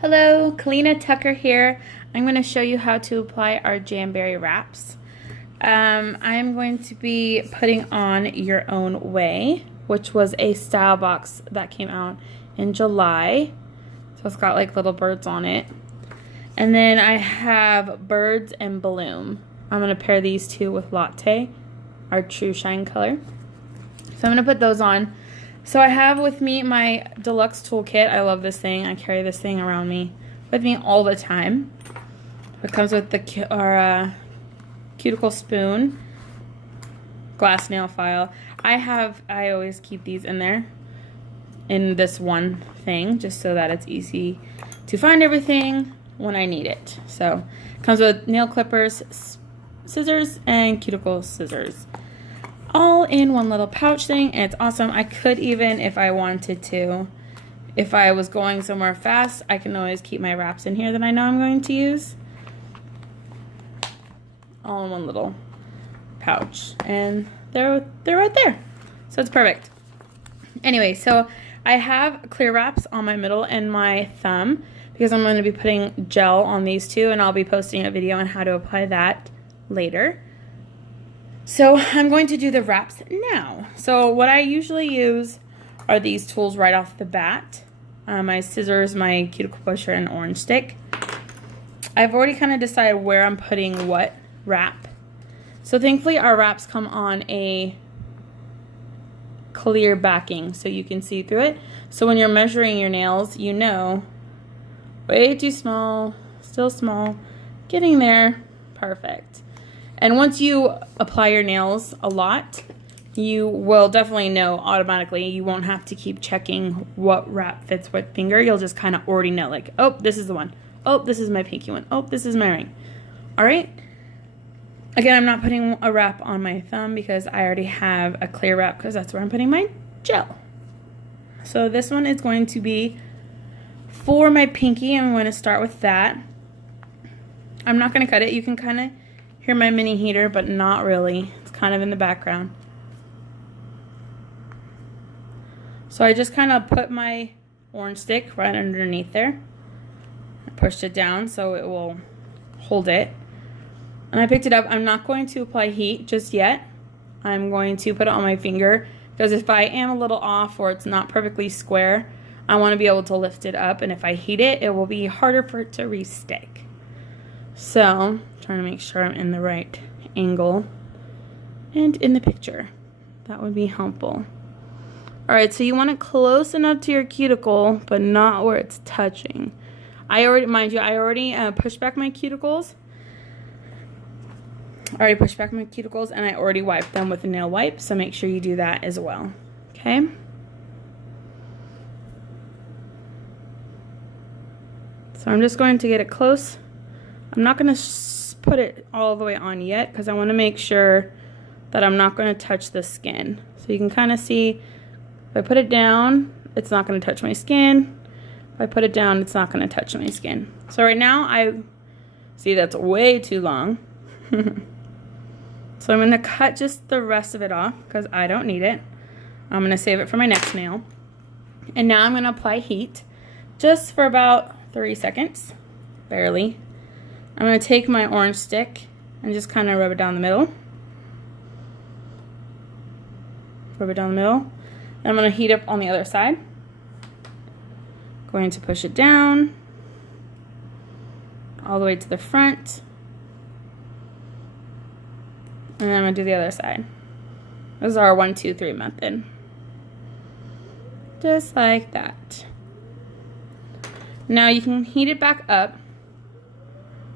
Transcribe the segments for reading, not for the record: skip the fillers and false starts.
Hello, Kalina Tucker here. I'm going to show you how to apply our Jamberry wraps. I'm going to be putting on Your Own Way, which was a style box that came out in July. So it's got like little birds on it. And then I have Birds and Bloom. I'm going to pair these two with Latte, our True Shine color. So I'm going to put those on. So I have with me my Deluxe toolkit. I love this thing. I carry this thing around me with me all the time. It comes with our cuticle spoon, glass nail file. I always keep these in there in this one thing just so that it's easy to find everything when I need it. So it comes with nail clippers, scissors, and cuticle scissors. All in one little pouch thing, and it's awesome. I could even, if I wanted to, if I was going somewhere fast, I can always keep my wraps in here that I know I'm going to use. All in one little pouch, and they're right there. So it's perfect. Anyway, so I have clear wraps on my middle and my thumb because I'm going to be putting gel on these two, and I'll be posting a video on how to apply that later. So I'm going to do the wraps now. So what I usually use are these tools right off the bat. My scissors, my cuticle pusher, and orange stick. I've already kind of decided where I'm putting what wrap. So thankfully our wraps come on a clear backing so you can see through it. So when you're measuring your nails, you know, way too small, still small, getting there, perfect. And once you apply your nails a lot, you will definitely know automatically. You won't have to keep checking what wrap fits what finger. You'll just kind of already know, like, oh, this is the one. Oh, this is my pinky one. Oh, this is my ring. All right. Again, I'm not putting a wrap on my thumb because I already have a clear wrap because that's where I'm putting my gel. So this one is going to be for my pinky. I'm going to start with that. I'm not going to cut it. You can kind of hear my mini heater, but not really. It's kind of in the background. So I just kind of put my orange stick right underneath there. I pushed it down so it will hold it. And I picked it up. I'm not going to apply heat just yet. I'm going to put it on my finger because if I am a little off or it's not perfectly square, I want to be able to lift it up. And if I heat it, it will be harder for it to re-stick. So, trying to make sure I'm in the right angle and in the picture. That would be helpful. Alright, so you want it close enough to your cuticle, but not where it's touching. I already pushed back my cuticles. And I already wiped them with a nail wipe, so make sure you do that as well. Okay? So I'm just going to get it close. I'm not going to put it all the way on yet because I want to make sure that I'm not going to touch the skin. So you can kind of see if I put it down, it's not going to touch my skin. If I put it down, it's not going to touch my skin. So right now I see that's way too long. So I'm going to cut just the rest of it off because I don't need it. I'm going to save it for my next nail. And now I'm going to apply heat just for about 3 seconds, barely. I'm going to take my orange stick and just kind of rub it down the middle. Rub it down the middle. And I'm going to heat up on the other side. Going to push it down all the way to the front. And then I'm going to do the other side. This is our 1, 2, 3 method. Just like that. Now you can heat it back up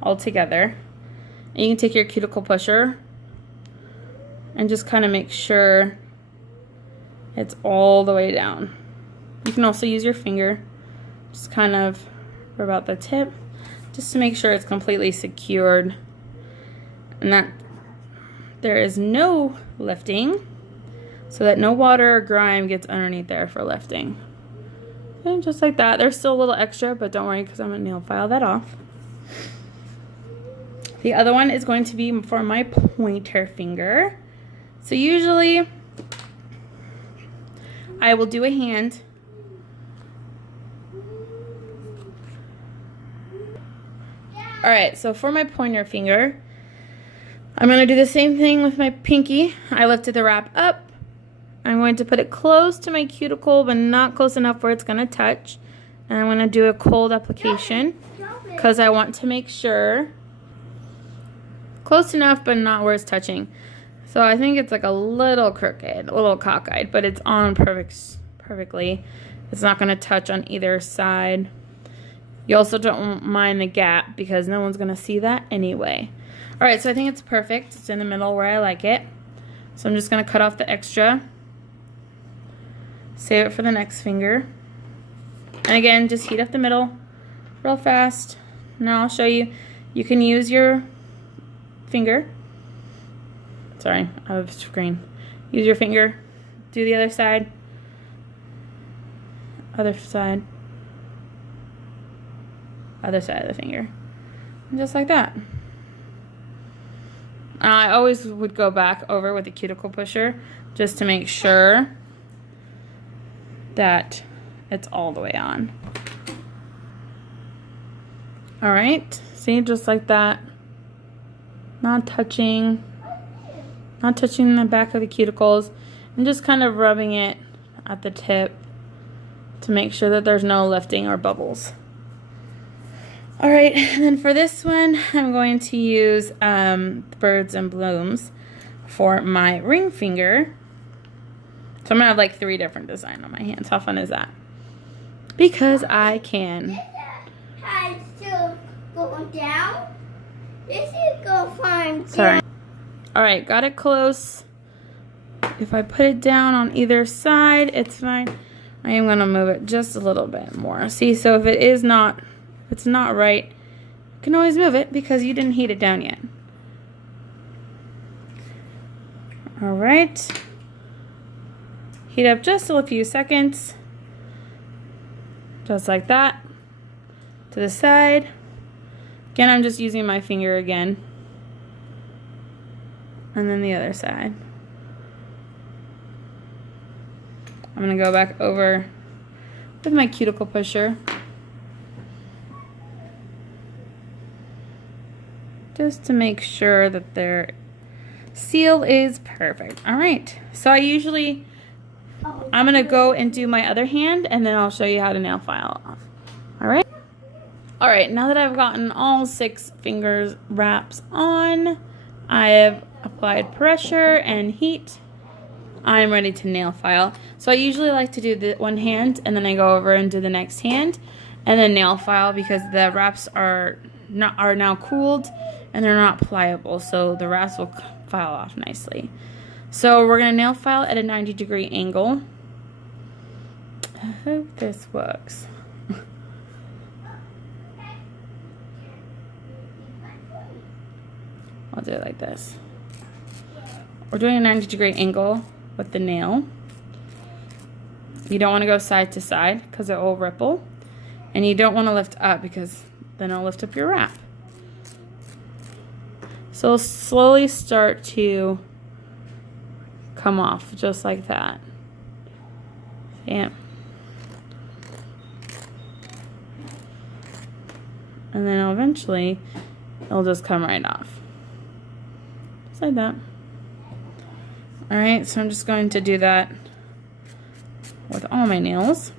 all together. And you can take your cuticle pusher and just kind of make sure it's all the way down. You can also use your finger. Just kind of rub out the tip just to make sure it's completely secured and that there is no lifting so that no water or grime gets underneath there for lifting. And just like that. There's still a little extra, but don't worry because I'm going to nail file that off. The other one is going to be for my pointer finger. So usually I will do a hand Alright, so for my pointer finger, I'm going to do the same thing with my pinky. I lifted the wrap up. I'm going to put it close to my cuticle, but not close enough where it's going to touch. And I'm going to do a cold application because I want to make sure close enough, but not where it's touching. So I think it's like a little crooked, a little cockeyed, but it's on perfectly. It's not going to touch on either side. You also don't mind the gap because no one's going to see that anyway. All right, so I think it's perfect. It's in the middle where I like it. So I'm just going to cut off the extra. Save it for the next finger. And again, just heat up the middle real fast. Now I'll show you. You can use your finger. Sorry, out of screen. Use your finger. Do the other side. Other side. Other side of the finger. And just like that. I always would go back over with the cuticle pusher just to make sure that it's all the way on. Alright, see, just like that. Not touching the back of the cuticles, and just kind of rubbing it at the tip to make sure that there's no lifting or bubbles. Alright, and then for this one, I'm going to use Birds and Blooms for my ring finger. So I'm going to have like 3 different designs on my hands. How fun is that? Because I can. I'm still going down. This is going to find. Sorry. Alright, got it close. If I put it down on either side, it's fine. I am going to move it just a little bit more. See, so if it's not right, you can always move it because you didn't heat it down yet. Alright. Heat up just a few seconds. Just like that. To the side. Again, I'm just using my finger again. And then the other side. I'm going to go back over with my cuticle pusher. Just to make sure that their seal is perfect. Alright, so I'm going to go and do my other hand, and then I'll show you how to nail file off. Alright? Alright, now that I've gotten all 6 fingers wraps on, I have applied pressure and heat. I'm ready to nail file. So I usually like to do the one hand, and then I go over and do the next hand, and then nail file because the wraps are now cooled and they're not pliable, so the wraps will file off nicely. So we're going to nail file at a 90-degree angle. I hope this works. I'll do it like this. We're doing a 90-degree angle with the nail. You don't want to go side to side because it will ripple. And you don't want to lift up because then it'll lift up your wrap. So it'll slowly start to come off just like that. Yeah. And then eventually it'll just come right off. Just like that. Alright, so I'm just going to do that with all my nails.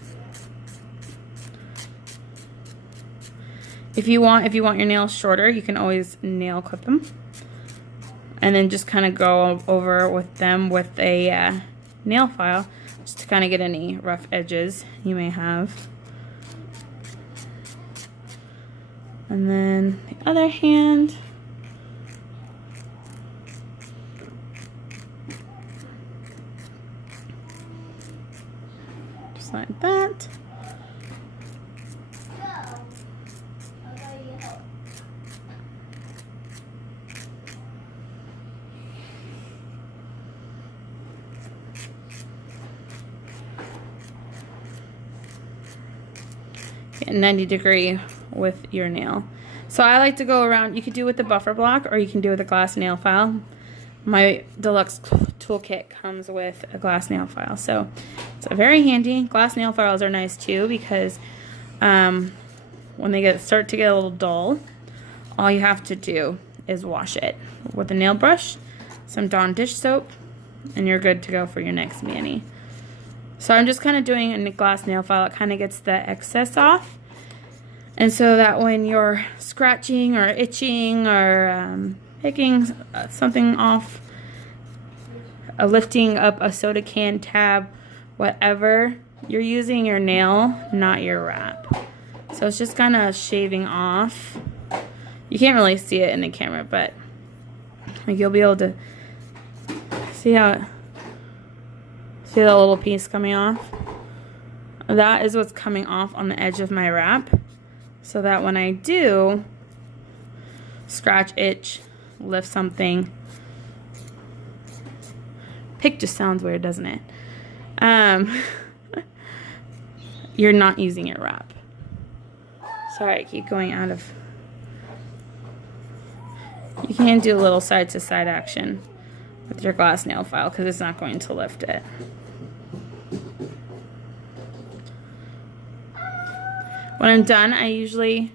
If you want your nails shorter, you can always nail clip them. And then just kind of go over with them with a nail file just to kind of get any rough edges you may have. And then the other hand. Just like that. Get 90-degree with your nail. So I like to go around. You could do it with the buffer block or you can do it with a glass nail file. My Deluxe toolkit comes with a glass nail file, so it's very handy. Glass nail files are nice too because when they start to get a little dull, all you have to do is wash it with a nail brush, some Dawn dish soap, and you're good to go for your next mani. So I'm just kind of doing a glass nail file. It kind of gets the excess off. And so that when you're scratching or itching or picking something off, lifting up a soda can tab, whatever, you're using your nail, not your wrap. So it's just kind of shaving off. You can't really see it in the camera, but like you'll be able to see how see that little piece coming off? That is what's coming off on the edge of my wrap, so that when I do scratch, itch, lift something, pick just sounds weird, doesn't it? You're not using your wrap. Sorry, I keep going out of. You can do a little side to side action with your glass nail file because it's not going to lift it. When I'm done, I usually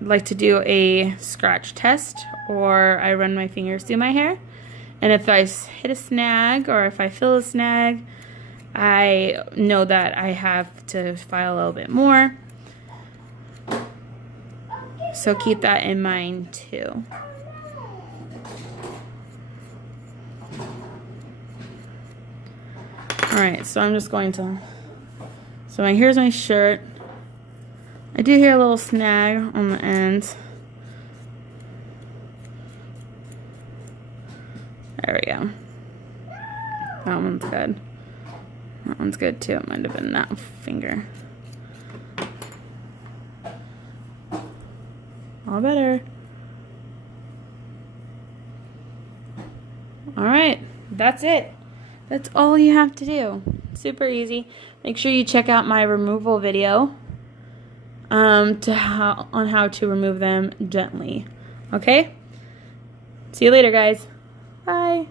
like to do a scratch test, or I run my fingers through my hair. And if I hit a snag or if I feel a snag, I know that I have to file a little bit more. So keep that in mind too. Alright, so I'm just going to, here's my shirt. I do hear a little snag on the end. There we go. That one's good. That one's good too. It might have been that finger. All better. Alright, that's it. That's all you have to do. Super easy. Make sure you check out my removal video on how to remove them gently. Okay? See you later, guys. Bye.